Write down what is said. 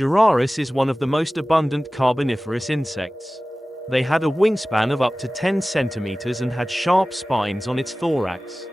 Gerarus is one of the most abundant carboniferous insects. They had a wingspan of up to 10 centimeters and had sharp spines on its thorax.